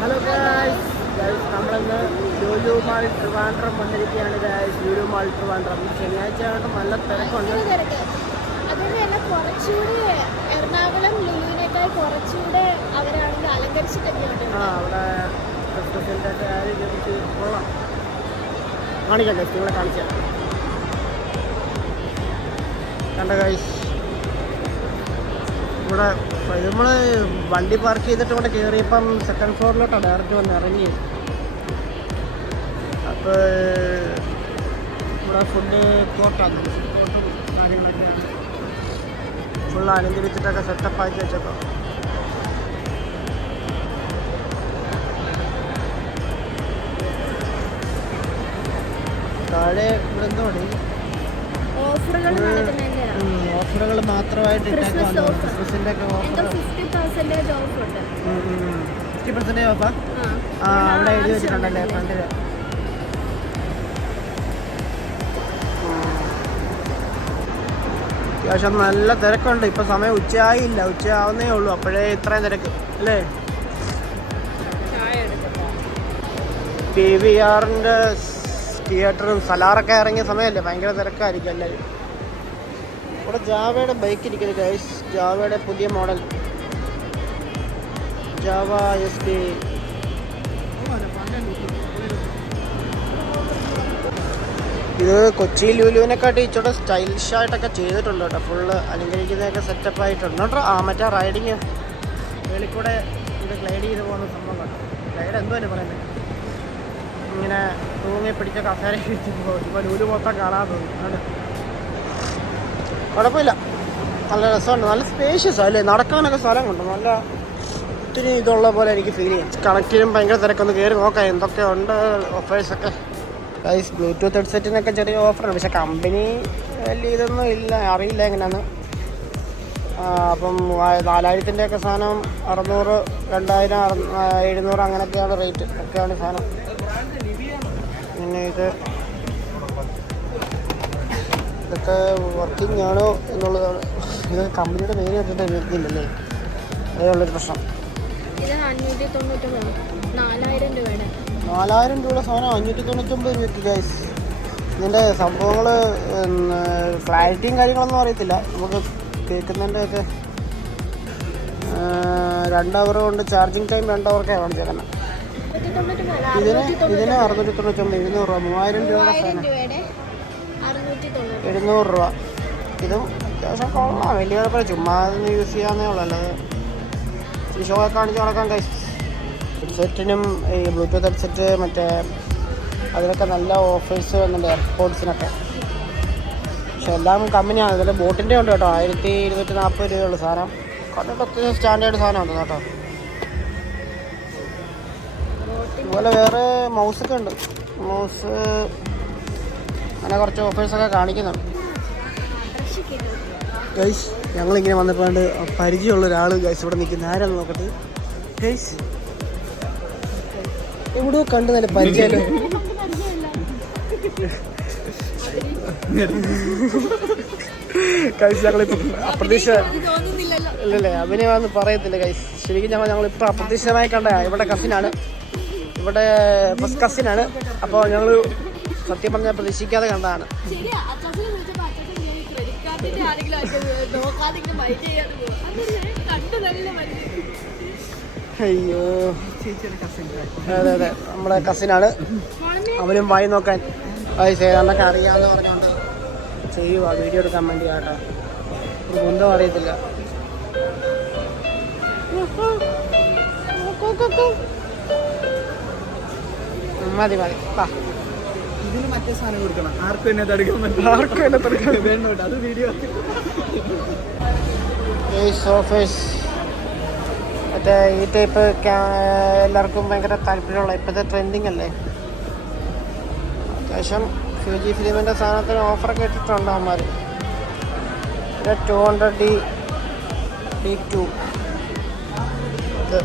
Hello guys, നമ്മളിന്ന് Lulu mall Trivandrum വന്നിരിക്കുകയാണ് guys. Lulu mall Trivandrum ശനിയാഴ്ച ആയിട്ട് നല്ല തിരക്കുണ്ട്. കുറച്ചുകൂടി എറണാകുളം ലുലുവിനേക്കാൾ കുറച്ചുകൂടെ അവരാണെങ്കിൽ അലങ്കരിച്ചിട്ടൊക്കെയുണ്ട്. അവിടെ ക്രിസ്മസിൻ്റെ ഒക്കെ ജനിച്ച് കൊള്ളാം. കാണിക്കാം ഗൈസ്, നിങ്ങളെ കാണിക്കാം. കണ്ട ഗൈസ്, ഇവിടെ നമ്മൾ വണ്ടി പാർക്ക് ചെയ്തിട്ട് ഇവിടെ കയറിയപ്പം സെക്കൻഡ് ഫ്ലോറിലോട്ടാണ് ഡയറക്റ്റ് വന്ന് ഇറങ്ങി. അപ്പോൾ ഇവിടെ ഫുഡ് കോർട്ടാണ്, ഫുഡ് കോർട്ടും കാര്യങ്ങളൊക്കെയാണ് ഫുൾ അലങ്കരിച്ചിട്ടൊക്കെ സെറ്റപ്പാക്കി വെച്ചപ്പോൾ. താഴെ ഇവിടെ എന്തുകൊണ്ട് ഓഫറുകൾ മാത്രമായിട്ട് ഇട്ടേക്കാണ്. ക്രിസ്മസിൻ്റെ ഒക്കെ ഓഫർ 50% ഓഫുണ്ട്. 50% ഓഫാ? ആ, അവിടെ എഴുതി വെച്ചിട്ടുണ്ടല്ലേ ഫ്രണ്ടിൽ. അത്യാവശ്യം നല്ല തിരക്കുണ്ട്. ഇപ്പം സമയം ഉച്ചയായില്ല, ഉച്ചയാവുന്നേ ഉള്ളൂ, അപ്പോഴേ ഇത്രയും തിരക്ക് അല്ലേ. PVRൻ്റെ തിയേറ്ററും സലാറൊക്കെ ഇറങ്ങിയ സമയമല്ലേ, ഭയങ്കര തിരക്കായിരിക്കും എല്ലാവരും. ഇവിടെ ജാവയുടെ ബൈക്ക് ഇരിക്കുന്നത് ഗൈസ്, ജാവയുടെ പുതിയ മോഡൽ ജാവ SP. ഇത് കൊച്ചി ലുലുവിനെക്കാട്ടി ഇച്ചോടെ സ്റ്റൈലിഷ് ആയിട്ടൊക്കെ ചെയ്തിട്ടുണ്ട് കേട്ടോ. ഫുള്ള് അലങ്കരിക്കുന്നതൊക്കെ സെറ്റപ്പ് ആയിട്ടുണ്ട് കേട്ടോ. മറ്റേ റൈഡിങ് മേളിൽ കൂടെ ഇത് ഗ്ലൈഡ് ചെയ്ത് പോകുന്ന സംഭവം കേട്ടോ. ഗ്ലൈഡ് എന്തുവല്ലേ പറയുന്നത്, ഇങ്ങനെ തൂങ്ങി പിടിച്ച കസേര പോകും. ഇപ്പോൾ ലുലു മൊത്തം കാണാൻ തോന്നും. കുഴപ്പമില്ല, നല്ല രസമുണ്ട്, നല്ല സ്പേഷ്യസ് അല്ലേ, നടക്കാനൊക്കെ സ്ഥലമുണ്ട്, നല്ല ഒത്തിരി ഇതുള്ള പോലെ എനിക്ക് ഫീൽ ചെയ്യും. കണക്റ്റിനും ഭയങ്കര തിരക്കൊന്ന് കയറി നോക്കാം എന്തൊക്കെയുണ്ട് ഓഫേഴ്സൊക്കെ. ഗൈസ്, ബ്ലൂടൂത്ത് ഹെഡ്സെറ്റിനൊക്കെ ചെറിയ ഓഫറുണ്ട്, പക്ഷേ കമ്പനി വലിയ ഇതൊന്നും ഇല്ല, അറിയില്ല എങ്ങനെയാന്ന്. അപ്പം 4000-ൻ്റെ ഒക്കെ സാധനം 600, 2000, 700 അങ്ങനെയൊക്കെയാണ് റേറ്റ് ഒക്കെയാണ് സാധനം. പിന്നെ ഇതൊക്കെ വർക്കിംഗ് ആണോ എന്നുള്ളതാണ്. ഇത് കമ്പനിയുടെ പേര് വെച്ചിട്ട് വരുന്നില്ലല്ലേ, അതുള്ളൊരു പ്രശ്നം. 4000 രൂപയുടെ സാധനം 599 രൂപയ്ക്ക് ഗൈസ്. ഇതിൻ്റെ സംഭവങ്ങൾ ക്ലാരിറ്റിയും കാര്യങ്ങളൊന്നും അറിയത്തില്ല നമുക്ക്. കേൾക്കുന്നതിൻ്റെ ഒക്കെ 2 അവർ കൊണ്ട് ചാർജിങ് ടൈം 2 അവർക്കാണ് കാണിച്ചേക്കുന്നത്. ഇതിന് 699, 200 രൂപ, 3000 രൂപയുടെ സാധനം 700 രൂപ. ഇതും അത്യാവശ്യം കൊള്ളാം, വലിയ കുഴപ്പമില്ല, ചുമ്മാ ഒന്ന് യൂസ് ചെയ്യാന്നേ ഉള്ളൂ, അല്ലാതെ ഷോ ഒക്കെ കാണിച്ച് നടക്കാൻ കഴിയും. ഹെഡ്സെറ്റിനും ഈ ബ്ലൂടൂത്ത് ഹെഡ്സെറ്റ് മറ്റേ അതിനൊക്കെ നല്ല ഓഫേഴ്സ് വന്നിട്ടുണ്ട്, എയർപോർട്സിനൊക്കെ. പക്ഷെ എല്ലാം കമ്പനിയാണ്. ഇതിൽ ബോട്ടിൻ്റെ ഉണ്ട് കേട്ടോ, 1240 രൂപയുള്ള സാധനം. കണ്ടിട്ട് ഒത്തിരി സ്റ്റാൻഡേർഡ് സാധനമാണ് കേട്ടോ. അതുപോലെ വേറെ മൗസൊക്കെ ഉണ്ട്, മൗസ് അങ്ങനെ കുറച്ച് ഓഫേഴ്സൊക്കെ കാണിക്കുന്നുണ്ട്. ഗൈസ്, ഞങ്ങളിങ്ങനെ വന്നപ്പോൾ പരിചയമുള്ള ഒരാൾ ഗൈസ് ഇവിടെ നിൽക്കുന്ന, ആരാന്ന് നോക്കട്ടെ ഗൈസ്. എവിടെയോ കണ്ടു നല്ല പരിചയമല്ലോ. ഗൈസ്, ഞങ്ങളിപ്പോൾ അപ്രതീക്ഷ ഇല്ലല്ലേ, അഭിനയമാണെന്ന് പറയത്തില്ല ഗൈസ്. ശരിക്കും ഞങ്ങളിപ്പോൾ അപ്രതീക്ഷിതമായി കണ്ട ഇവിടെ കസിനാണ്, ഇവിടെ ഫസ്റ്റ് കസിനാണ്. അപ്പോൾ ഞങ്ങൾ സത്യം പറഞ്ഞാൽ പ്രതീക്ഷിക്കാതെ കണ്ടതാണ്. അയ്യോ, അതെ അതെ, നമ്മുടെ കസിനാണ്. അവനും വായി നോക്കാൻ ഏതാണ്ടൊക്കെ അറിയാമെന്ന് പറഞ്ഞുകൊണ്ട് ചെയ്യുക, വീഡിയോ എടുക്കാൻ വേണ്ടി കേട്ടോ. ഒരു ബന്ധം അറിയത്തില്ല. മതി മതി, ഇതിന് മറ്റേ സാധനം കൊടുക്കണം, ആർക്കും എന്നെ തടുക്കാൻ പറ്റില്ല, ആർക്കും എന്നെ തടുക്കാൻ വേണ്ട, അത് വീഡിയോ. ഓഫേഴ്സ് മറ്റേ ഈ ടൈപ്പ് എല്ലാവർക്കും ഭയങ്കര താല്പര്യമുള്ള ഇപ്പോഴത്തെ ട്രെൻഡിങ് അല്ലേ. അത്യാവശ്യം FUJI ഫിലിമിൻ്റെ സാധനത്തിന് ഓഫറൊക്കെ ഇട്ടിട്ടുണ്ട് അവന്മാർ. പിന്നെ 200D D2 ഇത്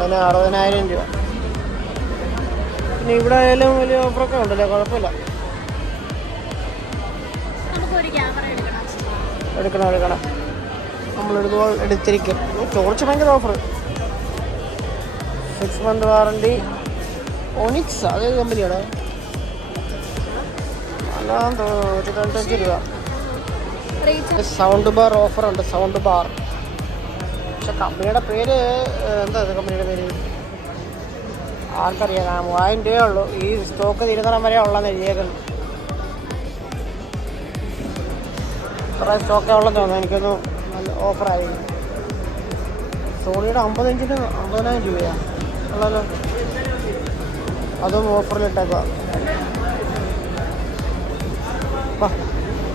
അതിന് 60,000 രൂപ. പിന്നെ ഇവിടെ ആയാലും വലിയ ഓഫറൊക്കെ ഉണ്ടല്ലോ, കുഴപ്പമില്ല. എടുക്കണം, നമ്മളെടുക്കുമ്പോൾ എടുത്തിരിക്കും. ടോർച്ച് ഭയങ്കര ഓഫർ. 6 month warranty. ഒനിക്സ് അതേ കമ്പനിയാണോ? അല്ലാന്ന് തോന്നുന്നു. 195 രൂപ. സൗണ്ട് ബാർ ഓഫറുണ്ട്. Sound bar. പക്ഷെ കമ്പനിയുടെ പേര് എന്താ കമ്പനിയുടെ പേര് ആർക്കറിയാം. 3000 രൂപയേ ഉള്ളൂ. ഈ സ്റ്റോക്ക് തീരുന്നിടം വരെ ഉള്ളതെന്ന് എഴുതിയേക്കുന്നു. കുറേ സ്റ്റോക്കേ ഉള്ളതെന്ന് തോന്നുന്നു. എനിക്കൊന്ന് നല്ല ഓഫറായിരുന്നു. സോണിയുടെ 50 ഇഞ്ചിന് 50,000 രൂപയാണ് ഉള്ളല്ലോ. അതും ഓഫറിലിട്ടേക്കുക.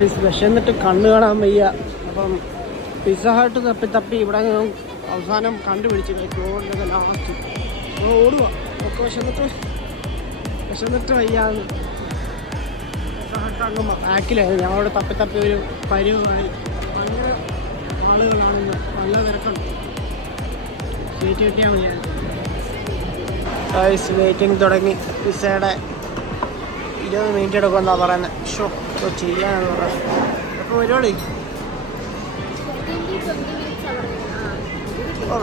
വിശന്നിട്ട് കണ്ണ് കാണാൻ വയ്യ. അപ്പം പിസ്സ ഹട്ട് തപ്പി തപ്പി ഇവിടെ അവസാനം കണ്ടുപിടിച്ച് ചോറിൻ്റെ ലാസ്റ്റ് ഓടുക. ഒക്കെ വിശന്നിട്ട് വയ്യാന്ന്. പിസ്സ ഹട്ട് അങ്ങ് ബാക്കിലായിരുന്നു. ഞങ്ങളോട് തപ്പി തപ്പി ഒരു പരിവ് കളി. ഭയങ്കര ആളുകളാണെന്ന്. നല്ല തിരക്കുണ്ട്. സീറ്റ് കിട്ടിയാൽ മതിയായിരുന്നു. വെയിറ്റിംഗ് തുടങ്ങി. പിസ്സയുടെ 20 മിനിറ്റ് എടുക്കുമെന്നാണ് പറയുന്നത്. ഷോ ചെയ്യാനാണ് പറയുന്നത്. അപ്പോൾ പരിപാടി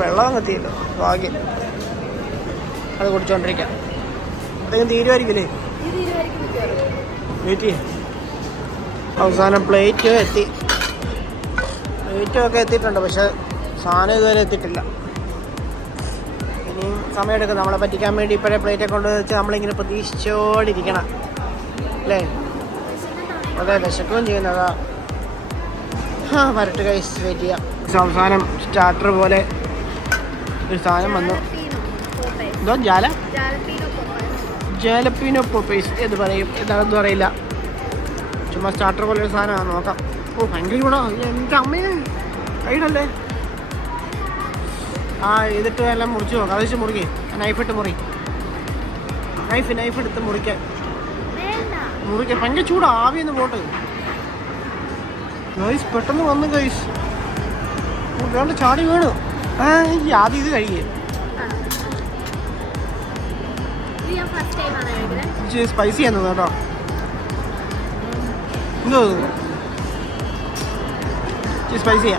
വെള്ളം എത്തിയല്ലോ. ഭാഗ്യം. അത് കുടിച്ചോണ്ടിരിക്കാം. അതെങ്കിലും തീരുമായിരിക്കില്ലേ? വെയിറ്റ് ചെയ്യാം. അവസാനം പ്ലേറ്റ് എത്തി. പ്ലേറ്റൊക്കെ എത്തിയിട്ടുണ്ട്. പക്ഷെ സാധനം ഇതുവരെ എത്തിയിട്ടില്ല. ഇനിയും സമയമെടുക്കും. നമ്മളെ പറ്റിക്കാൻ വേണ്ടി ഇപ്പോഴേ പ്ലേറ്റൊക്കെ കൊണ്ട് വെച്ച് നമ്മളിങ്ങനെ പ്രതീക്ഷിച്ചോടിരിക്കണം അല്ലേ? അതെ, വിശക്കുകയും ചെയ്യുന്നതാ. വരട്ട് കൈസ്. വെയിറ്റ് ചെയ്യാം. അവസാനം സ്റ്റാർട്ടർ പോലെ ഒരു സാധനം വന്നു. എന്തോ ജാലപ്പീനോ പോപ്പേസ് എന്ന് പറയും. എന്താണെന്ന് അറിയില്ല. ചുമ്മാ സ്റ്റാർട്ടർ പോലെ ഒരു സാധനമാണ്. നോക്കാം. ഓ ഭയങ്കര കൂടാ. എൻ്റെ അമ്മയെ കൈയിടല്ലേ. ഇതിട്ട് എല്ലാം മുറിച്ച് നോക്കാം. അത് വെച്ച് മുറിക്കേ. നൈഫിട്ട് മുറി. നൈഫ് എടുത്ത് മുറിക്കാൻ. ഭയങ്കര ചൂടാ. ആവിയൊന്ന് പോട്ട് ഗൈസ്. പെട്ടെന്ന് വന്നു ഗൈസ്. വേണ്ട ചാടി വീണു. ആദ്യം ഇത് കഴിയേ. സ്പൈസി ആയിരുന്നു കേട്ടോ. എന്തോ സ്പൈസിയാ.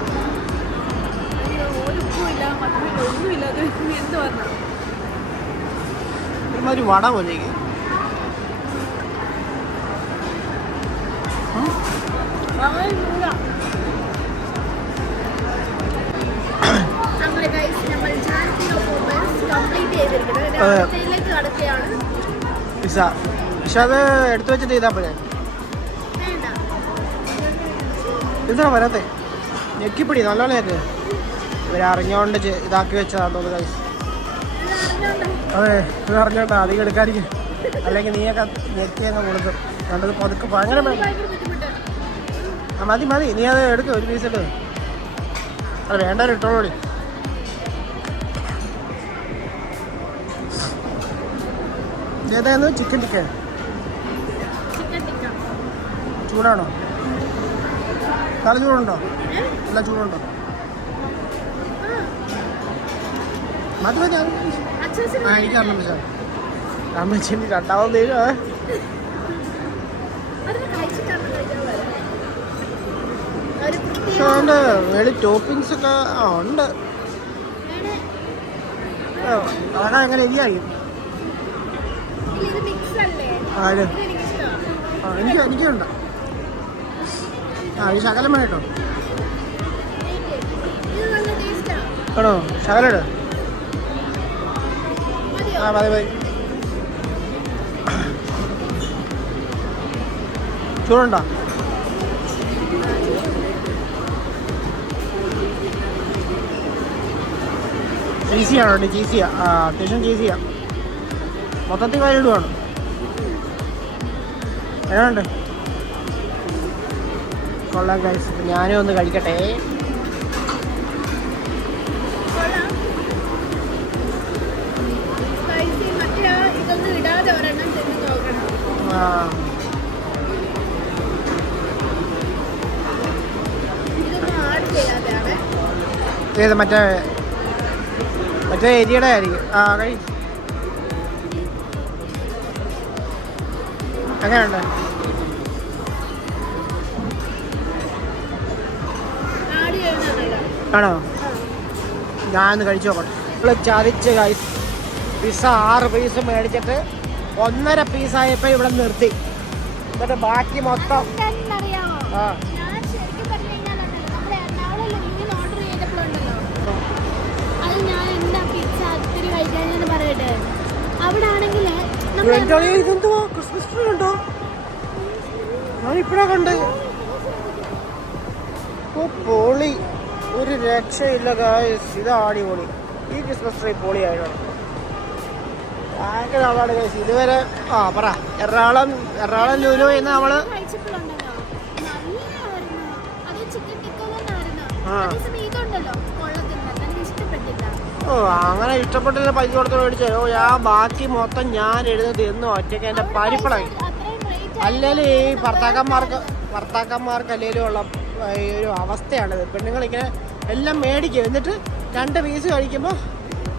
ഒരുമാതിരി വട പോലെ. പിസ്സ. പക്ഷെ അത് എടുത്തു വെച്ചിട്ട് ചെയ്താൽ പോലെ. എന്താണ് വരാത്തെ? ഞെക്കിപ്പിടി നല്ലോണേക്ക്. ഇവരറിഞ്ഞോണ്ട് ഇതാക്കി വെച്ചതാണെന്ന് തോന്നുന്നു ഗൈസ്. അതെ, ഇത് അറിഞ്ഞോണ്ടാ. അധികം എടുക്കാതിരിക്കും. അല്ലെങ്കിൽ നീയൊക്കെ ഞെക്കി അങ്ങ് കൊടുക്കും. കണ്ടത് പതുക്കെ ഭയങ്കര മതി. നീ അത് എടുക്കും. ഒരു പീസ് എടുക്കും. അത് വേണ്ടവരും ഇട്ടോളൂടി. ഏതായിരുന്നു? ചിക്കൻ ടിക്ക. ചൂടാണോ? നല്ല ചൂടുണ്ടോ? നല്ല ചൂടുണ്ടോ? മതി. എനിക്കറിയാം. സാർ അമ്മച്ചി രണ്ടാമത് തരുമോ? പക്ഷെ അതിൻ്റെ മേളിൽ ടോപ്പിങ്സ് ഒക്കെ ഉണ്ട്. അതൊക്കെ എങ്ങനെ എരിയായിരിക്കും. എനിക്കുണ്ട്. ഈ ശകലം വേണം കേട്ടോ. ആണോ? ശകലം ഇട്. മതി. ചൂടുണ്ടോ? ചീസിയാണോ? ചീസിയാ. അത്യാവശ്യം ചീസിയാ. മൊത്തത്തിൽ കാര്യമിടുവാണ്. എങ്ങനെയുണ്ട്? കൊള്ളാം ഗൈസ്. ഞാനും ഒന്ന് കഴിക്കട്ടെ. ഏത് മറ്റേ എരിയുടെ ആയിരിക്കും. കഴി. എങ്ങനെയുണ്ട്? ആണോ? ഞാനൊന്ന് കഴിച്ചു നോക്കട്ടെ. ചതിച്ച് ഗൈസ്. പിസ്സ 6 പീസ് മേടിച്ചിട്ട് 1.5 പീസായപ്പോൾ ഇവിടെ നിർത്തി. എന്നിട്ട് ബാക്കി മൊത്തം എന്താണെന്നറിയാമോ? ആ ഞാൻ ശരിക്കും പറഞ്ഞു കഴിഞ്ഞാലുണ്ടല്ലോ, നമ്മുടെ എറണാകുളം ലുലുവിൽ ഓർഡർ ചെയ്തപ്പോഴുണ്ടല്ലോ, അത് ഞാൻ എന്താ പിസ്സ ഒത്തിരി കഴിക്കാനെന്ന് പറയട്ടെ. അവിടെ ആണെങ്കിൽ ഇതെന്തുവാ ക്രിസ്മസ് ട്രീ ഉണ്ടോ? ഞാൻ ഇപ്പഴാ കണ്ട്. ഓ പൊളി, ഒരു രക്ഷയില്ല ഗായ്സ്. ഇത് അടിപൊളി. ഈ ക്രിസ്മസ് ട്രീ പൊളിയായിട്ടാണ് ഭയങ്കര ആളാണ് ഗായ്സ്. ഇതുവരെ പറ എറണാകുളം ലുലു എന്ന് നമ്മള് കഴിച്ചപ്പോഴുണ്ടല്ലോ നല്ലതായിരുന്നു. അത് ചിക്കൻ ടിക്ക തന്നെയായിരുന്നു. ആ അതേസമയം ഇതുണ്ടല്ലോ കൊള്ളത്തില്ല, എനിക്ക് ഇഷ്ടപ്പെട്ടില്ല. ഓ അങ്ങനെ ഇഷ്ടപ്പെട്ടില്ല പൈസ കൊടുത്ത് മേടിച്ചോ. ഞാൻ ബാക്കി മൊത്തം ഞാൻ എഴുതുന്നത് എന്നും ഒറ്റയ്ക്ക് എൻ്റെ പരിപ്പിളായി. അത്രയും റേറ്റ് അല്ലെങ്കിൽ ഈ ഭർത്താക്കന്മാർക്ക് അല്ലെങ്കിലും ഉള്ള ഈ ഒരു അവസ്ഥയാണിത്. പെണ്ണുങ്ങളിങ്ങനെ എല്ലാം മേടിക്കും, എന്നിട്ട് 2 പീസ് കഴിക്കുമ്പോൾ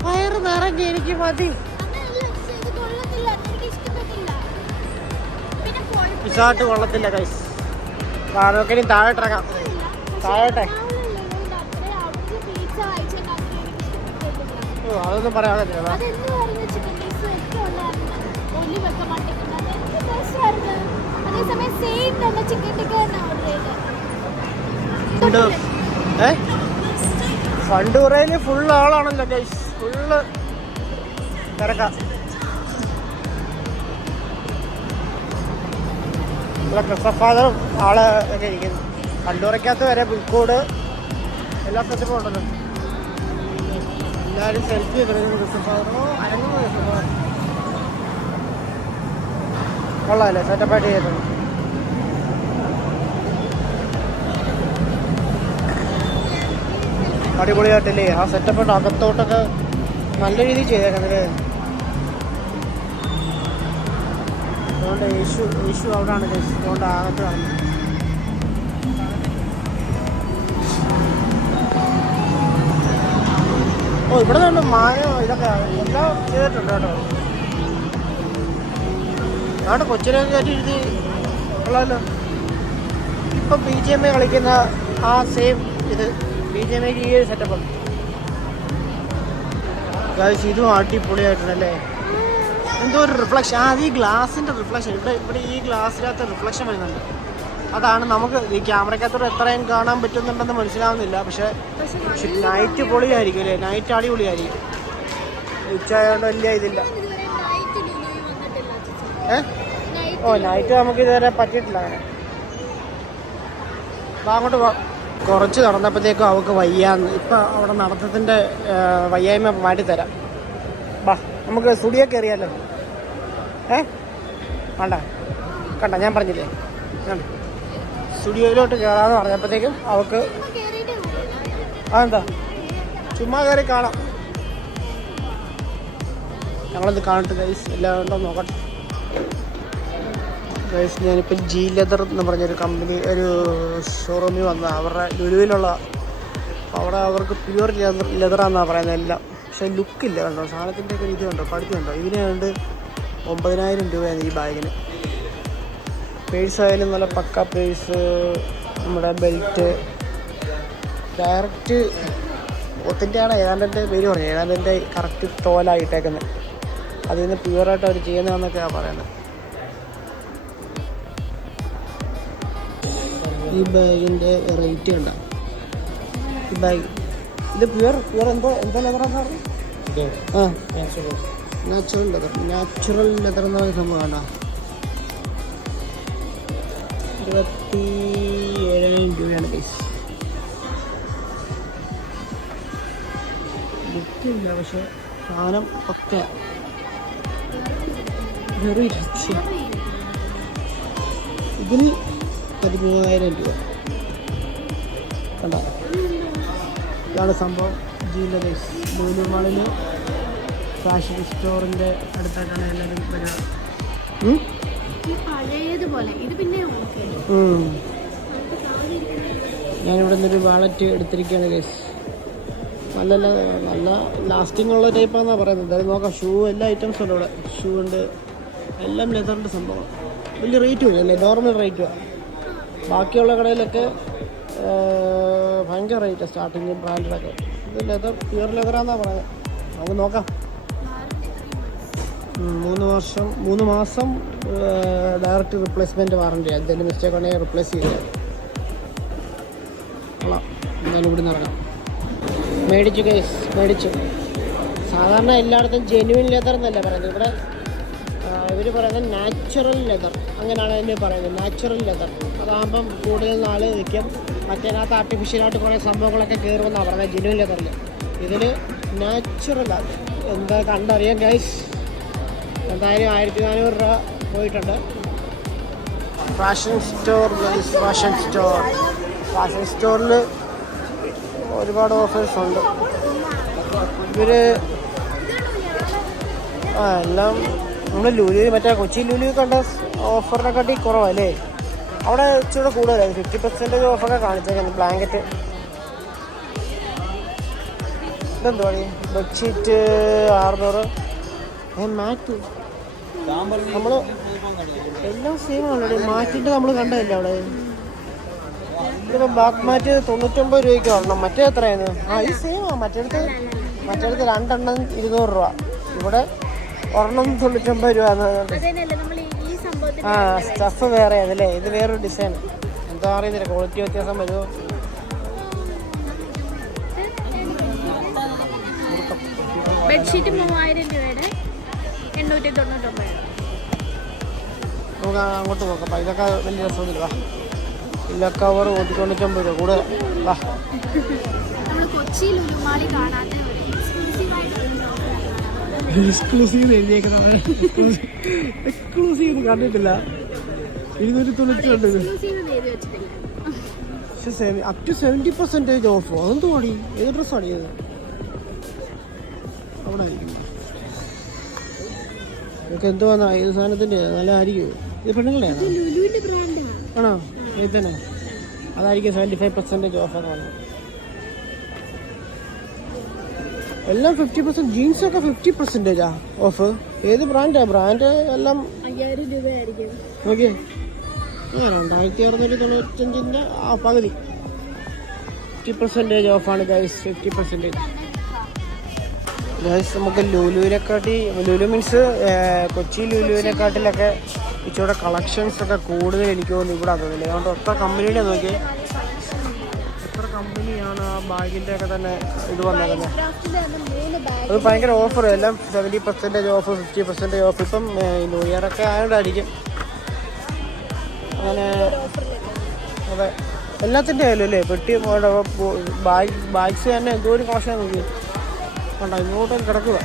വയറ് നിറഞ്ഞ് എനിക്ക് മതി. അങ്ങനെയല്ല, ഇത് കൊള്ളത്തില്ല, എനിക്ക് ഇഷ്ടപ്പെട്ടില്ല. പിന്നെ പിസാട്ട് കൊള്ളത്തില്ല കൈസ്. നമുക്ക് ഇനി താഴോട്ട് ഇറങ്ങാം. താഴോട്ടെ ഓ അതൊന്നും പറയാൻ പറ്റില്ല. ഫണ്ടൂറയില് ഫുള്ള് ആളാണല്ലോ ഗൈസ്, ഫുള്ള് തിരക്കാം. ഇവിടെ ക്രിസ്മസ് ഫാദറും ആള് ഒക്കെ ഇരിക്കുന്നു. ഫണ്ടൂറയ്ക്കകത്ത് വരെ ബിൽക്കോഡ് എല്ലാ സെറ്റപ്പും ഉണ്ടല്ലോ. എല്ലാവരും സെൽഫി എടുക്കുന്നു. ക്രിസ്മസ് ഫാദറോ അരങ്ങുന്നു. ക്രിസ്മസ് ഫാദർ കൊള്ളാമല്ലേ, സെറ്റപ്പായിട്ട് ചെയ്തിട്ടുണ്ട്. അടിപൊളിയായിട്ടല്ലേ ആ സെറ്റപ്പ്. അകത്തോട്ടൊക്കെ നല്ല രീതിയിൽ ചെയ്തേക്കുന്നത്. അതുകൊണ്ട് യേശു അവിടെയാണ് അതുകൊണ്ട് അകത്ത് കാണുന്നത്. ഓ ഇവിടെ നിന്ന് മായോ ഇതൊക്കെ എല്ലാം ചെയ്തിട്ടുണ്ട് കേട്ടോ. അവിടെ കൊച്ചിനൊക്കെ കയറ്റിയിരുത്തി ഉള്ളതല്ലോ. ഇപ്പം BGMA കളിക്കുന്ന ആ സെയിം ഇത് BGMAക്ക് ഈ ഒരു സെറ്റപ്പാണ് ഗായ്സ്. ഇതും അടിപൊളിയായിട്ടുണ്ടല്ലേ. എന്തോ ഒരു റിഫ്ലക്ഷൻ. അത് ഈ ഗ്ലാസിൻ്റെ റിഫ്ലക്ഷൻ. ഇവിടെ ഈ ഗ്ലാസ്സിനകത്ത് റിഫ്ലക്ഷൻ വരുന്നുണ്ട്. അതാണ് നമുക്ക് ഈ ക്യാമറയ്ക്കകത്തോടെ എത്രയും കാണാൻ പറ്റുന്നുണ്ടെന്ന് മനസ്സിലാവുന്നില്ല. പക്ഷെ നൈറ്റ് പൊളിയായിരിക്കും അല്ലേ, നൈറ്റ് അടിപൊളിയായിരിക്കും. ഉച്ചയായതുകൊണ്ട് വലിയ ഇതില്ല. ഓ നൈറ്റ് നമുക്ക് ഇതുവരെ പറ്റിയിട്ടില്ല അങ്ങനെ. അപ്പോൾ അങ്ങോട്ട് കുറച്ച് നടന്നപ്പോഴത്തേക്കും അവൾക്ക് വയ്യാന്ന്. ഇപ്പം അവിടെ നടത്തത്തിൻ്റെ വയ്യായ്മ മാറ്റിത്തരാം. ബാ നമുക്ക് സ്റ്റുഡിയോ കയറിയാലോ. വേണ്ട കണ്ട ഞാൻ പറഞ്ഞില്ലേ, കണ്ട സ്റ്റുഡിയോയിലോട്ട് കയറാമെന്ന് പറഞ്ഞപ്പോഴത്തേക്കും അവൾക്ക് അതെന്താ ചുമ്മാ കയറി കാണാം. ഞങ്ങളത് കാണട്ടെ ഗൈസ്, എല്ലാം ഉണ്ടോ നോക്കട്ടെ ഗൈസ്. ഞാനിപ്പോൾ ജി ലെതർ എന്ന് പറഞ്ഞൊരു കമ്പനി ഒരു ഷോറൂമിൽ വന്ന അവരുടെ ലുലുവിലുള്ള. അവിടെ അവർക്ക് പ്യുവർ ലെതറാണെന്നാണ് പറയുന്നത് എല്ലാം. പക്ഷേ ലുക്കില്ല കണ്ടോ, സാധനത്തിൻ്റെ ഒക്കെ ഇത് കണ്ടോ, പഠിക്കുന്നുണ്ടോ. ഇതിന് വേണ്ട 9,000 രൂപയാണ് ഈ ബാഗിന്. പേഴ്സ് ആയാലും നല്ല പക്ക പേഴ്സ്. നമ്മുടെ ബെൽറ്റ് ഡയറക്റ്റ് ഒത്തിൻ്റെയാണ് ഏതാണ്ടിൻ്റെ പേര് പറഞ്ഞു. ഏതാണ്ടിൻ്റെ കറക്റ്റ് തോലായിട്ടേക്കുന്നത്. അതിൽ നിന്ന് പ്യുവറായിട്ട് അവർ ചെയ്യുന്നതെന്നൊക്കെയാണ് പറയുന്നത്. ഈ ബാഗിൻ്റെ റേറ്റ് കണ്ട. ഈ ബാഗ് ഇത് പ്യുവർ എന്തോ ലെതറാന്ന് പറഞ്ഞു. ആ നാച്ചുറൽ ലെതർ എന്ന് പറയുന്ന സംഭവം വേണ്ട. 27,000 രൂപയാണ് പൈസ. ബുക്കില്ല പക്ഷെ സാധനം ഒക്കെ വെറും ഇതിന് 13,000 രൂപ കണ്ട. ഇതാണ് സംഭവം. ജീലദേശ് ലുലു മാളിൽ ഫാഷൻ സ്റ്റോറിൻ്റെ അടുത്തായിട്ടാണ് എല്ലാവരും വരിക. ഞാനിവിടെ നിന്നൊരു വാലറ്റ് എടുത്തിരിക്കുകയാണ് ഗൈസ്. നല്ല ലാസ്റ്റിംഗ് ഉള്ള ടൈപ്പാണെന്നാണ് പറയുന്നത്. എന്തായാലും നോക്കാം. ഷൂ എല്ലാ ഐറ്റംസും ഉണ്ട് ഇവിടെ. ഷൂ ഉണ്ട്, എല്ലാം ലെതറിൻ്റെ സംഭവം. വലിയ റേറ്റും ഇല്ല അല്ലേ, നോർമൽ റേറ്റുമാണ്. ബാക്കിയുള്ള കടയിലൊക്കെ ഭയങ്കര റേറ്റാണ് സ്റ്റാർട്ടിങ് ബ്രാൻഡിലൊക്കെ. ഇത് ലെതർ പ്യുവർ ലെതറാണെന്നാണ് പറയുന്നത്. നമുക്ക് നോക്കാം. 3 മാസം ഡയറക്റ്റ് റിപ്ലേസ്മെൻറ്റ് വാറണ്ടി. എന്തെങ്കിലും മിസ്റ്റേക്ക് ഉണ്ടെങ്കിൽ റിപ്ലേസ് ചെയ്ത് കൊള്ളാം. എന്തായാലും ഇവിടെ നിന്ന് ഇറങ്ങാം. മേടിച്ചു. സാധാരണ എല്ലായിടത്തും ജെന്യുവിൻ ലെതർ എന്നല്ല പറയുന്നത്. ഇവിടെ ഇവർ പറയുന്നത് നാച്ചുറൽ ലെതർ, അങ്ങനെയാണ് അതിന് പറയുന്നത്. നാച്ചുറൽ ലെതർ അതാകുമ്പം കൂടുതൽ നാൾ നിൽക്കും. മറ്റേതിനകത്ത് ആർട്ടിഫിഷ്യലായിട്ട് കുറേ സംഭവങ്ങളൊക്കെ കയറുമെന്നാണ് പറയുന്നത് ജെന്യുവിൻ ലെതറിൽ. ഇതിൽ നാച്ചുറലാണ്. എന്താ കണ്ടറിയാം ഗൈസ്. എന്തായാലും 1400 രൂപ പോയിട്ടുണ്ട്. ഫാഷൻ സ്റ്റോറിൽ ഒരുപാട് ഓഫേഴ്സ് ഉണ്ട്. ഇവർ എല്ലാം നമ്മൾ ലുലു, മറ്റേ കൊച്ചി ലുലു കണ്ട ഓഫറിനെക്കാട്ടി കുറവല്ലേ? അവിടെ ഇച്ചിരി കൂടുതലായി. 50% ഓഫറൊക്കെ കാണിച്ചേക്കുന്നത്. ബ്ലാങ്കറ്റ് ഇതെന്തുവാ? ബെഡ്ഷീറ്റ് 600. മാറ്റ് നമ്മൾ എല്ലാം സെയിം ആണല്ലോ. മാറ്റിൻ്റെ നമ്മൾ കണ്ടതല്ലേ അവിടെ. ഇതിപ്പോൾ ബാക്ക് മാറ്റ് 99 രൂപയ്ക്ക് വരണം. മറ്റേ എത്രയാണ്? ഇത് സെയിമാണ്. മറ്റേടത്ത് 2 200 രൂപ. ഇവിടെ 1 99 രൂപ. സ്റ്റഫ് വേറെ അതല്ലേ? ഇത് വേറൊരു ഡിസൈൻ. എന്താ അറിയുന്നില്ല, ക്വാളിറ്റി വ്യത്യാസം വരുമോ? ബെഡ്ഷീറ്റ് 3000 രൂപയുടെ 899. നമുക്ക് അങ്ങോട്ട് നോക്കാം. ഇതൊക്കെ വലിയ രസമൊന്നുമില്ല. ഇല്ല, കവർ 199 രൂപ കൂടെ. വാ, എക്സ്ക്ലൂസീവ് എഴുതിയേക്കുന്നത്. എക്സ്ക്ലൂസീവ് കണ്ടിട്ടില്ല. 290 അപ് ടു 70% ഓഫ്. അതെന്ത് പാടി? ഏത് ഡ്രസ്സാണ് ഇത്? അവിടെ ആയിരിക്കും. ഇതൊക്കെ എന്തോ ഏത് സാധനത്തിൻ്റെ നല്ലതായിരിക്കും. ഇത് പെണ്ണുങ്ങളുടെ ആണോ? ഇത് തന്നെ അതായിരിക്കും 75% ഓഫൊക്കെ വന്നത്. എല്ലാം 50%. ജീൻസൊക്കെ 50% ഓഫ്. ഏത് ബ്രാൻഡ് എല്ലാം 5000 രൂപയായിരിക്കും. ഓക്കെ. 2695 പകുതി 50% ഓഫാണ് ഗൈസ്. 50% ഗൈസ്. നമുക്ക് ലുലു മീൻസ് കൊച്ചി ലുലുവിനെക്കാട്ടിലൊക്കെ ഇച്ചിരി കളക്ഷൻസൊക്കെ കൂടുതൽ എനിക്ക് തോന്നുന്നു ഇവിടെ തോന്നില്ല. അതുകൊണ്ട് ഒത്ത കമ്പനിയുടെ നോക്കി എത്ര കമ്പനിയാണ് ആ ബാഗിൻ്റെ ഒക്കെ തന്നെ ഇത് വന്നേക്കുന്നത്. അത് ഭയങ്കര ഓഫർ. എല്ലാം 70% ഓഫ്, 50% ഓഫ്. ഇപ്പം ന്യൂ ഇയർ ഒക്കെ ആയതുകൊണ്ടായിരിക്കും അങ്ങനെ. അതെ, എല്ലാത്തിൻ്റെ ആയാലും അല്ലേ? പെട്ടി ബാഗ്സ് തന്നെ എന്തോ ഒരു കളക്ഷൻ നോക്കി കണ്ടോ. ഇങ്ങോട്ടും കിടക്കുക.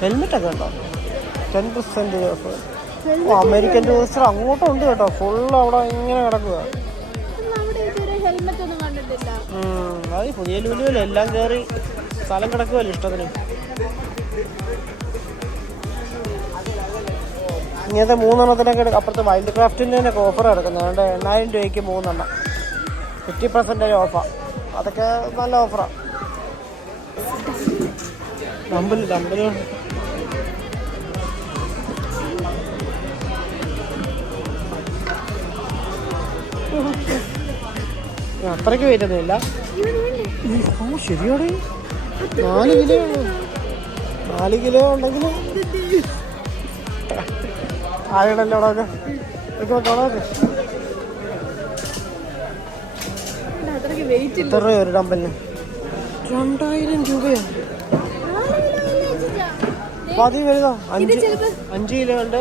ഹെൽമെറ്റൊക്കെ ഉണ്ടോ? 10% ഓഫ്. അമേരിക്കൻ ടൂറിസ്റ്റർ അങ്ങോട്ടും ഉണ്ട് കേട്ടോ. ഫുള്ള് അവിടെ ഇങ്ങനെ കിടക്കുക. അത് പുതിയ ലുലുവിൽ എല്ലാം കയറി സ്ഥലം കിടക്കുമല്ലോ ഇഷ്ടത്തിന്. ഇങ്ങനത്തെ 3 എണ്ണത്തിനൊക്കെ അപ്പുറത്ത് വൈൽഡ് ക്രാഫ്റ്റിൻ്റെ ഒക്കെ ഓഫർ കിടക്കുന്നത്. അതുകൊണ്ട് 8000 രൂപയ്ക്ക് 3 എണ്ണം 50% ഓഫാണ്. അതൊക്കെ നല്ല ഓഫറാണ്. ഡംബിൾ അത്രയ്ക്ക് വരുന്നില്ല. ശരിയോടെ 4 കിലോ ഉള്ളൂ. 4 കിലോ ഉണ്ടെങ്കിൽ ആയിടല്ലോ അവിടെ. എത്ര രൂപ ഒരു ഡമ്പലിന്? 2000 രൂപയോ? മതി വലുതാ. 5 കിലോ ഉണ്ട്.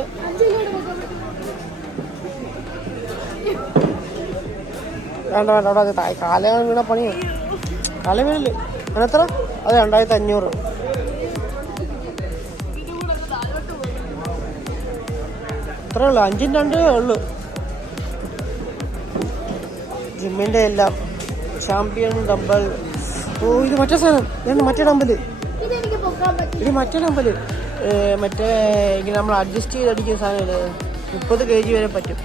വേണ്ട അവിടെ കാല വീണ പണിയോ? കാല വീണില്ലേ? അതിനെത്ര? അത് 2500. അത്രേ ഉള്ളു. 5 2 ഉള്ളു. ജിമ്മിൻ്റെ എല്ലാം ചാമ്പ്യൻ ഡമ്പൽ. ഓ, ഇത് മറ്റേ സാധനം. മറ്റേ ഡമ്പല്. ഇത് മറ്റേ ഡമ്പല്. മറ്റേ ഇങ്ങനെ നമ്മൾ അഡ്ജസ്റ്റ് ചെയ്ത് അടിക്കുന്ന സാധനം. ഇത് 30 kg വരെ പറ്റും.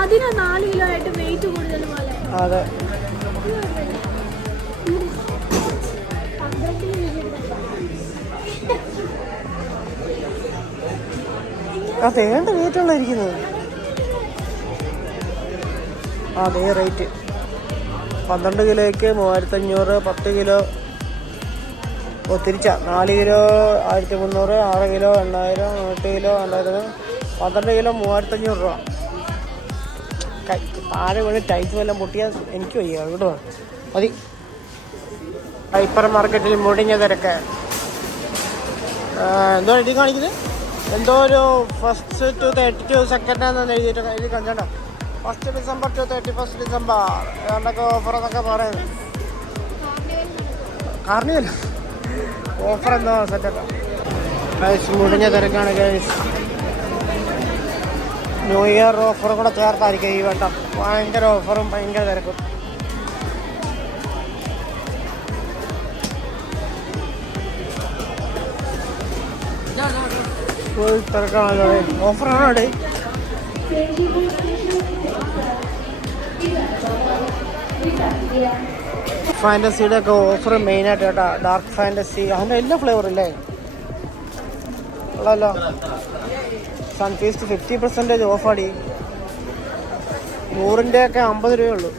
അതിനാ 4 കിലോ ആയിട്ട് വെയിറ്റ് കൂടുതൽ പോലെ. അതെ. ആ തേണ്ട വെയിറ്റുള്ള ഇരിക്കുന്നത്. അതേ റേറ്റ്. 12 കിലോയ്ക്ക് 3500, 10 കിലോ തിരിച്ചാ 4 കിലോ 1300, 6 കിലോ 8000, 8 കിലോ 2000, 12 കിലോ 3500 രൂപ. താഴെ വീണ് ടൈറ്റ് വല്ലതും പൊട്ടിയാൽ എനിക്ക് വയ്യ കേട്ടോ. മതി. ഹൈപ്പർ മാർക്കറ്റിൽ മുടിഞ്ഞ തിരക്ക്. എന്തോ എഴുതി കാണിക്കുന്നത്, എന്തോ ഒരു ഫസ്റ്റ് ടു 32 സെക്കൻഡാണെന്ന് എഴുതി കണ്ടോ. 1 ഡിസംബർ ടു 31 ഡിസംബർ ഏതാണ്ടൊക്കെ ഓഫർ എന്നൊക്കെ പറയുന്നത്. കാർണിവൽ ഓഫർ എന്തോ സെറ്റൊക്കെ. ഗൈസ് മുടിഞ്ഞ തിരക്കാണ് ഗൈസ്. ന്യൂ ഇയർ ഓഫറും കൂടെ ചേർത്തായിരിക്കും ഈ വട്ടം. ഭയങ്കര ഓഫറും ഭയങ്കര തിരക്കും. ഫുൾ തിരക്കാണല്ലോ. ഓഫറാണോ അവിടെ? ഫാൻറ്റസിയുടെ ഒക്കെ ഓഫർ മെയിനായിട്ട് കേട്ടോ. ഡാർക്ക് ഫാൻറ്റസി അതിൻ്റെ എല്ലാ ഫ്ലേവറും ഇല്ലേ ഉള്ളല്ലോ. സൺഫീസ്റ്റ് 50% ഓഫാടി. 100-ൻ്റെയൊക്കെ 50 രൂപയുള്ളൂ.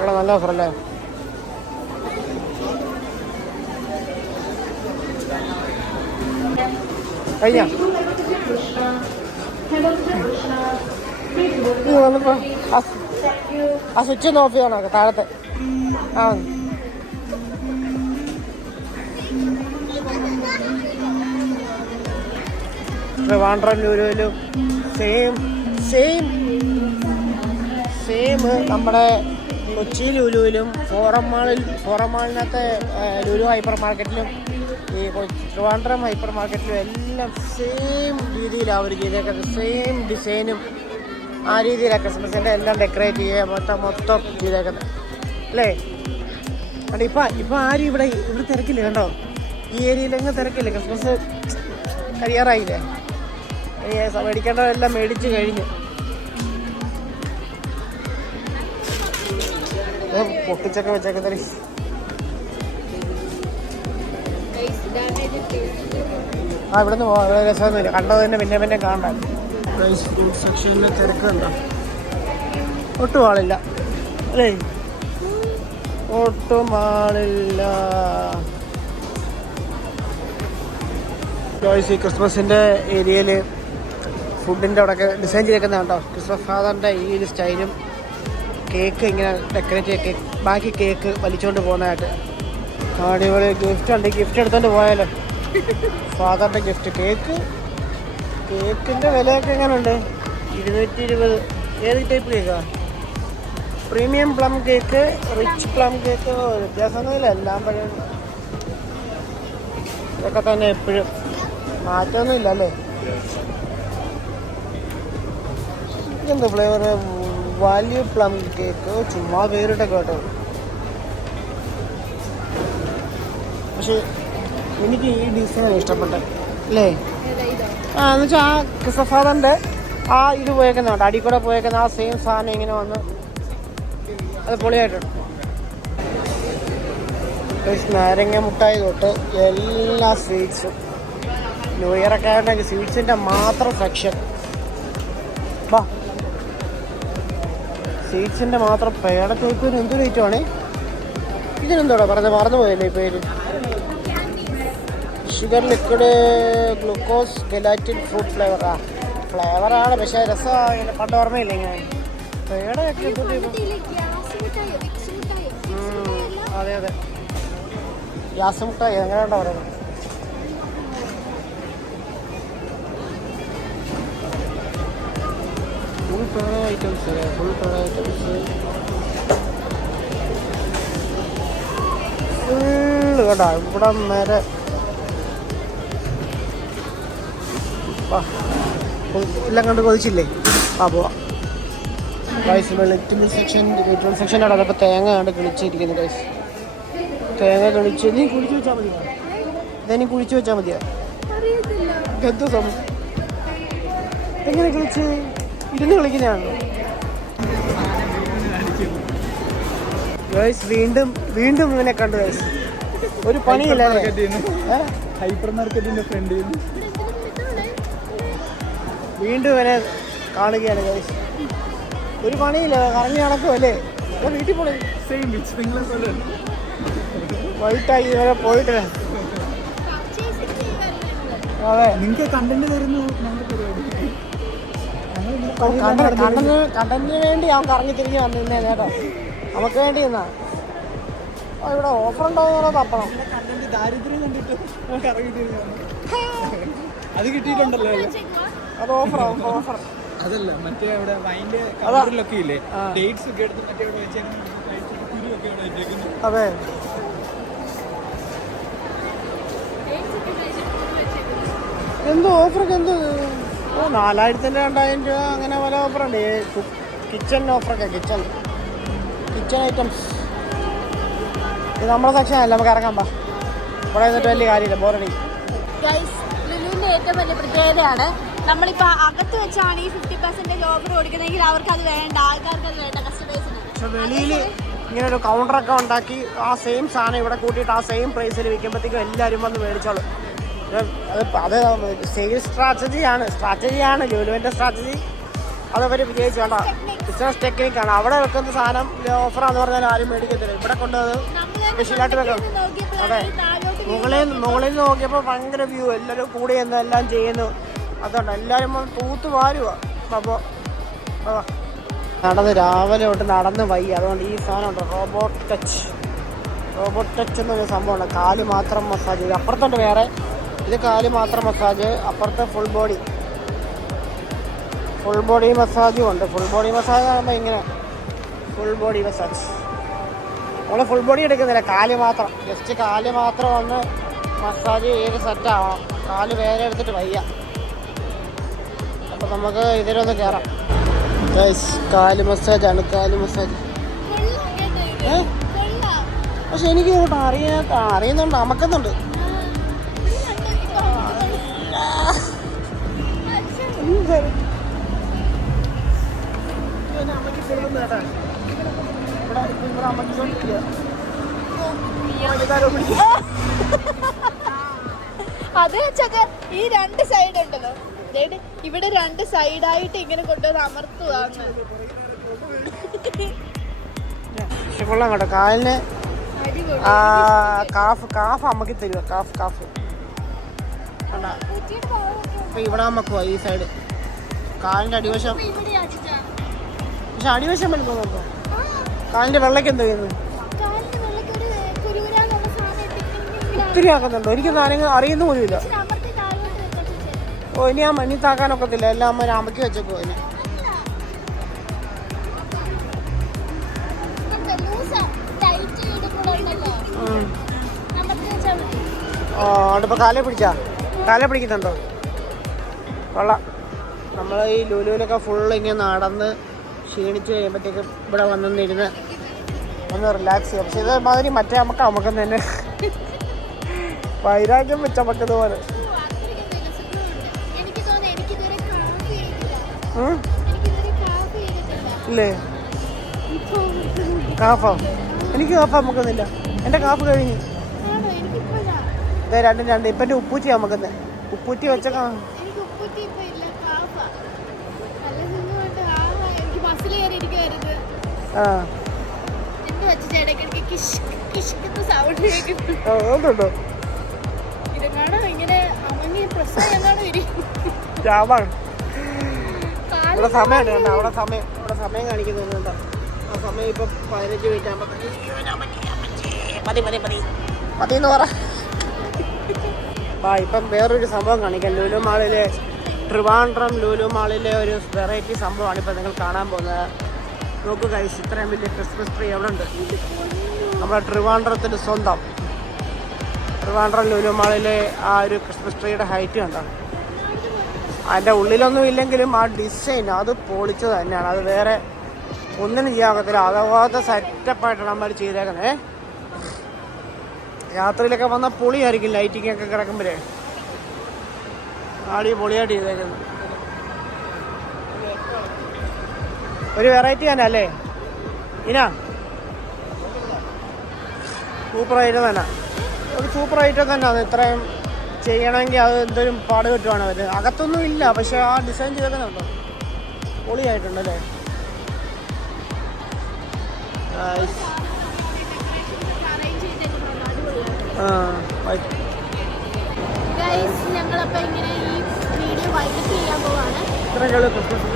ഉള്ള നല്ല ഓഫറല്ലേ. കഴിഞ്ഞ വന്നപ്പോ ആ സ്വിച്ച് ഒന്ന് ഓഫ് ചെയ്യണോ താഴത്തെ? ആ ട്രിവാൻഡ്രം ലുലുവിലും സെയിം നമ്മുടെ കൊച്ചി ലുലുവിലും ഫോറം മാളിനകത്തെ ലുലു ഹൈപ്പർ മാർക്കറ്റിലും ഈ ട്രിവാൻഡ്രം ഹൈപ്പർ മാർക്കറ്റിലും എല്ലാം സെയിം രീതിയിലാണ് അവർ ചെയ്തേക്കുന്നത്. സെയിം ഡിസൈനും ആ രീതിയിലാണ് ക്രിസ്മസിൻ്റെ എല്ലാം ഡെക്കറേറ്റ് ചെയ്യുക മൊത്തം ചെയ്തേക്കുന്നത് അല്ലേ. അവിടെ ഇപ്പം ആരും ഇവിടെ തിരക്കില്ല കണ്ടോ. ഈ ഏരിയയിലെങ്ങും തിരക്കില്ല. ക്രിസ്മസ് കഴിയാറായില്ലേ. മേടിക്കേണ്ടതെല്ലാം മേടിച്ച് കഴിഞ്ഞു. പൊട്ടിച്ചൊക്കെ വെച്ചേക്കുന്നത് ഇവിടെ നിന്ന് പോകാൻ രസമൊന്നുമില്ല. കണ്ടത് തന്നെ പിന്നെ കാണാൻ. ഫ്രൂട്ട് സെക്ഷനിൽ തിരക്കുണ്ടോ? ഒട്ടും ആളില്ല അല്ലേ. ഒട്ടും ആളില്ല. ഈ ക്രിസ്മസിൻ്റെ ഏരിയയിൽ ഫുഡിൻ്റെ അവിടെയൊക്കെ ഡിസൈൻ ചെയ്തേക്കുന്നത് കേട്ടോ. ക്രിസ്മസ് ഫാദറിൻ്റെ ഈ ഒരു സ്റ്റൈലും കേക്ക് ഇങ്ങനെ ഡെക്കറേറ്റ് ചെയ്ത് ബാക്കി കേക്ക് വലിച്ചുകൊണ്ട് പോകുന്നതായിട്ട്. അടിപൊളി. ഗിഫ്റ്റ് ഉണ്ട്. ഗിഫ്റ്റ് എടുത്തോണ്ട് പോയാലോ. ഫാദറിൻ്റെ ഗിഫ്റ്റ് കേക്കിൻ്റെ വിലയൊക്കെ എങ്ങനെയുണ്ട്? 220. ഏത് ടൈപ്പ് കേക്കാ? Premium plum cake, rich plum cake, വ്യത്യാസമൊന്നുമില്ല. എല്ലാം പഴയ ഇതൊക്കെ തന്നെ എപ്പോഴും. മാറ്റമൊന്നുമില്ല അല്ലേ. ഇതെന്താ ഫ്ലേവർ? Value plum cake. ചുമ്മാ പേരിട്ടൊക്കെ കേട്ടോ. പക്ഷെ എനിക്ക് ഈ ഡിസൈനാണ് ഇഷ്ടപ്പെട്ടത് അല്ലേ. എന്ന് വെച്ചാൽ ആ ക്രിസ്മസ് ആ ഇത് പോയേക്കുന്നുണ്ട്. അടി കൂടെ പോയേക്കുന്ന ആ സെയിം സാധനം ഇങ്ങനെ വന്ന് അത് പൊളിയായിട്ടുണ്ട്. നാരങ്ങ മുട്ടായി തൊട്ട് എല്ലാ സ്വീറ്റ്സും. ന്യൂ ഇയർ ഒക്കെ ആയിട്ടുണ്ടെങ്കിൽ സ്വീറ്റ്സിൻ്റെ മാത്രം സെക്ഷൻ. വാ, സ്വീറ്റ്സിൻ്റെ മാത്രം. പേട കേക്കിന് എന്തൊരു ഐറ്റമാണ്. ഇതിനെന്തോടാ മറന്നു പോയല്ലേ ഈ പേര്? Sugar liquid glucose gelatin fruit ഫ്ലേവറാണ്. പക്ഷേ രസമാണ്. പണ്ട് ഓർമ്മയില്ല ഇങ്ങനെ പേടയൊക്കെ. അതെ ഗ്യാസ് മുട്ടായി എങ്ങനെയാണ്ടോ പറയുന്നത്. ഫുൾ പേട ഐറ്റംസ് ഫുള്ള് കേട്ടോ. ഇവിടെ നേരെ എല്ലാം കണ്ട് കൊതിച്ചില്ലേ. പോവാം. വെജിറ്റബിൾ സെക്ഷൻ അവിടെ ഇപ്പോൾ തേങ്ങ കണ്ട് കിളിച്ചിരിക്കുന്നു ഗൈസ്. തേങ്ങ കിളിച്ച് നീ കുഴിച്ച് വെച്ചാൽ മതിയോ? ഇതെനി കുഴിച്ച് വെച്ചാൽ മതിയോ? എന്തോ സമയം എങ്ങനെ കിളിച്ച് ഇരുന്ന് കളിക്കുന്നതാണോ ഗൈസ്? വീണ്ടും ഇവനെ കണ്ടു ഗൈസ്. ഒരു പണിയില്ല. ഹൈപ്പർ മാർക്കറ്റിന്റെ ഫ്രണ്ടിൽ വീണ്ടും ഇവനെ കാണുകയാണ് ഗൈസ്. ഒരു പണിയില്ല, കറങ്ങി നടക്കുമല്ലേ. വീട്ടിൽ പോണേ സെയിം ബീച്ച് നിങ്ങളെ പോലെ വൈകിട്ടായി ഇതുവരെ പോയിട്ടില്ല. അതെ, നിങ്ങൾക്ക് കണ്ടന്റ് തരുന്നു ഞങ്ങളുടെ പരിപാടി. കണ്ടന്റിന് വേണ്ടി അവൻ കറങ്ങി തിരിഞ്ഞ് വന്നിരുന്നേ കേട്ടോ. നമുക്ക് വേണ്ടി എന്നാ ഇവിടെ ഓഫർ ഉണ്ടോന്ന് പറഞ്ഞാൽ തപ്പണം. കണ്ടന്റ് ദാരിദ്ര്യം കണ്ടിട്ട് കറങ്ങി തിരിഞ്ഞു അത് കിട്ടിയിട്ടുണ്ടല്ലോ. അത് ഓഫർ അതല്ല, മറ്റേ അവിടെ വൈൻ്റെ കവറിലൊക്കെ ഇല്ലേ ഡേറ്റ്സ് ഒക്കെ എടുത്ത് മറ്റേ ഇവിടെ വെച്ചേക്കുന്നു. അതെ, എന്തോ ഓഫറൊക്കെ എന്തോ 4000 2000 രൂപ അങ്ങനെ പല ഓഫറുണ്ട്. കിച്ചൺ ഓഫറൊക്കെ, കിച്ചൺ ഐറ്റംസ്. ഇത് നമ്മുടെ സെക്ഷൻ അല്ല, നമുക്ക് ഇറങ്ങാൻ പാ. ഇവിടെ നിന്നിട്ട് വലിയ കാര്യമില്ല, ബോറടി. ലുലുവിന്റെ ഏറ്റവും വലിയ പ്രത്യേകതയാണ് നമ്മളിപ്പോ അകത്ത് വെച്ചാണ് ഈ 50% ഓഫർ കൊടുക്കുന്നതെങ്കിൽ അവർക്ക് അത് വേണ്ട, ആൾക്കാർക്ക് അത് വേണ്ട, കസ്റ്റമേഴ്സിന്. പക്ഷെ വെളിയിൽ ഇങ്ങനെ ഒരു കൗണ്ടറൊക്കെ ഉണ്ടാക്കി ആ സെയിം സാധനം ഇവിടെ കൂട്ടിയിട്ട് ആ സെയിം പ്രൈസിൽ വിൽക്കുമ്പോഴത്തേക്കും എല്ലാവരും വന്ന് മേടിച്ചോളും. അത് സെയിൽസ് സ്ട്രാറ്റജിയാണ് ലുലുവിൻ്റെ സ്ട്രാറ്റജി. അതവർ വിജയിച്ചു വേണ്ട, ബിസിനസ് ടെക്നിക്കാണ്. അവിടെ വെക്കുന്ന സാധനം ഓഫറാന്ന് പറഞ്ഞാൽ ആരും മേടിക്കത്തില്ല. ഇവിടെ കൊണ്ടത് സ്പെഷ്യലായിട്ട് വെക്കാം. അതെ, മുകളിൽ നിന്ന് നോക്കിയപ്പോൾ ഭയങ്കര വ്യൂ, എല്ലാവരും കൂടി എന്ന് എല്ലാം ചെയ്യുന്നു. അതുകൊണ്ട് എല്ലാവരും തൂത്ത് വാരുക. അപ്പോൾ നടന്ന് രാവിലെ തൊട്ട് നടന്ന് വയ്യ. അതുകൊണ്ട് ഈ സാധനം ഉണ്ട്, റോബോട്ട് ടച്ച് എന്നൊരു സംഭവമുണ്ട്. കാല് മാത്രം മസാജ്. ഇത് അപ്പുറത്തുണ്ട് വേറെ, ഇത് കാല് മാത്രം മസാജ്. അപ്പുറത്ത് ഫുൾ ബോഡി മസാജും ഉണ്ട്. ഫുൾ ബോഡി മസാജ് ആകുമ്പോൾ ഇങ്ങനെ ഫുൾ ബോഡി മസാജ്. നമ്മൾ ഫുൾ ബോഡി എടുക്കുന്നില്ല, കാല് മാത്രം, ജസ്റ്റ് കാല് മാത്രം ഒന്ന് മസാജ് ചെയ്ത് സെറ്റാവാം. കാല് വേറെ എടുത്തിട്ട് വയ്യ. അപ്പോൾ നമുക്ക് ഇതിലൊന്ന് കയറാം. കാല് മസാജാണ്, കാല് മസാജ്. പക്ഷെ എനിക്ക് ഇങ്ങോട്ട് അറിയുന്നുണ്ട്, അമക്കുന്നുണ്ട്. അത് വെച്ചൊക്കെ ഈ 2 സൈഡ് ഉണ്ടല്ലോ, ഇവിടെ 2 സൈഡായിട്ട് ഇങ്ങനെ കൊണ്ടുവന്ന് അമർത്തുവാന്ന്. കൊള്ളാം കേട്ടോ. കാലിന് കാഫ് അമ്മക്ക് തരുക. കാഫ് ഇപ്പൊ ഇവിടെ അമ്മക്കുവാ ഈ സൈഡ്, കാലിന്റെ അടിവശം. പക്ഷെ അടിവശം തോന്നുന്നുണ്ടോ? കാലിന്റെ വെള്ളയ്ക്ക് എന്തോ ചെയ്യുന്നത് ഒത്തിരി ആക്കുന്നുണ്ടോ? എനിക്കൊന്നും ആരെങ്കിലും അറിയുന്ന പോലും ഇല്ല. ഓ, ഇനി ആ മണ്ണി താക്കാനൊക്കത്തില്ല, എല്ലാം അമ്മ അമ്മയ്ക്ക് വെച്ചേക്കോ. ഇനി അതിപ്പോൾ കാലെ പിടിക്കുന്നുണ്ടോ? കൊള്ളാം. നമ്മൾ ഈ ലുലുവിലൊക്കെ ഫുള്ള് ഇങ്ങനെ നടന്ന് ക്ഷീണിച്ച് കഴിയുമ്പോഴത്തേക്ക് ഇവിടെ വന്നിരുന്ന് ഒന്ന് റിലാക്സ് ചെയ്യാം. പക്ഷെ ഇതേമാതിരി മറ്റേ നമുക്ക് തന്നെ വൈരാഗ്യം വെച്ച് നമുക്കത് പോലെ. ഇല്ലേ കാഫോ? എനിക്ക് കാഫ് നമുക്കുന്നില്ല, എൻ്റെ കാഫ് കഴിഞ്ഞു. ഇതേ രണ്ടും ഇപ്പം എൻ്റെ ഉപ്പൂറ്റി നമുക്കുന്നത്. ഉപ്പൂറ്റി വെച്ച അതുണ്ടോ? ഇവിടെ സമയമുണ്ട് കേട്ടോ. അവിടെ സമയം കാണിക്കുന്നുണ്ടോ? ആ സമയം ഇപ്പൊ 15 മിനിറ്റ് മതിന്ന് പറ. ഇപ്പം വേറൊരു സംഭവം കാണിക്കാം. ലുലു മാളിലെ ട്രിവാൻഡ്രം ലുലു മാളിലെ ഒരു വെറൈറ്റി സംഭവമാണ് ഇപ്പം നിങ്ങൾ കാണാൻ പോകുന്നത്. നോക്കുക ഗൈസ്, ഇത്രയും വലിയ ക്രിസ്മസ് ട്രീ എവിടെ ഉണ്ട്? നമ്മുടെ ട്രിവാൻഡ്രത്തിൻ്റെ സ്വന്തം ട്രിവാൻഡ്രം ലുലു മാളിലെ ആ ഒരു ക്രിസ്മസ് ട്രീയുടെ ഹൈറ്റ് കണ്ടോ? അതിൻ്റെ ഉള്ളിലൊന്നും ഇല്ലെങ്കിലും ആ ഡിസൈൻ അത് പൊളിച്ചത് തന്നെയാണ്. അത് വേറെ ഒന്നിനും ചെയ്യാകത്തില്ല. അതുപോലത്തെ സെറ്റപ്പായിട്ടാണ് നമ്മൾ ചെയ്തേക്കുന്നത്. യാത്രയിലൊക്കെ വന്ന പൊളിയായിരിക്കും ലൈറ്റിംഗ് ഒക്കെ കിടക്കുമ്പോഴേ. ആടി പൊളിയായിട്ട് ചെയ്തേക്കുന്നത് ഒരു വെറൈറ്റി തന്നെ അല്ലേ? സൂപ്പർ ഐറ്റം തന്നെ, ഒരു സൂപ്പർ ഐറ്റം തന്നെയാണ്. ഇത്രയും ചെയ്യണമെങ്കിൽ അത് എന്തൊരു പാട് കിട്ടുവാണ് അവർ. അകത്തൊന്നും ഇല്ല, പക്ഷെ ആ ഡിസൈൻ ചെയ്തേക്കുന്നുണ്ടോ? പൊളിയായിട്ടുണ്ടല്ലേ. ഞങ്ങളപ്പോ ഇങ്ങനെ ഈ വീഡിയോ വൈകിട്ട് ചെയ്യാൻ പോവാണ്. ഇത്രയൊക്കെയുള്ള ക്രിസ്മസ്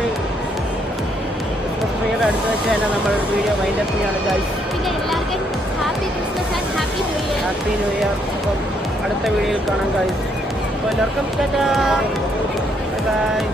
ട്രീയുടെ അടുത്ത് വെച്ച് തന്നെ നമ്മൾ വീഡിയോ വൈൻഡപ്പ് ചെയ്യാണ് ഗൈസ്. പിന്നെ എല്ലാവർക്കും happy Christmas and happy new year. Happy new year. അപ്പം അടുത്ത വീഡിയോയിൽ കാണാം ഗൈസ്. അപ്പോൾ എല്ലാവർക്കും ടാറ്റാ, ബൈ ബൈ.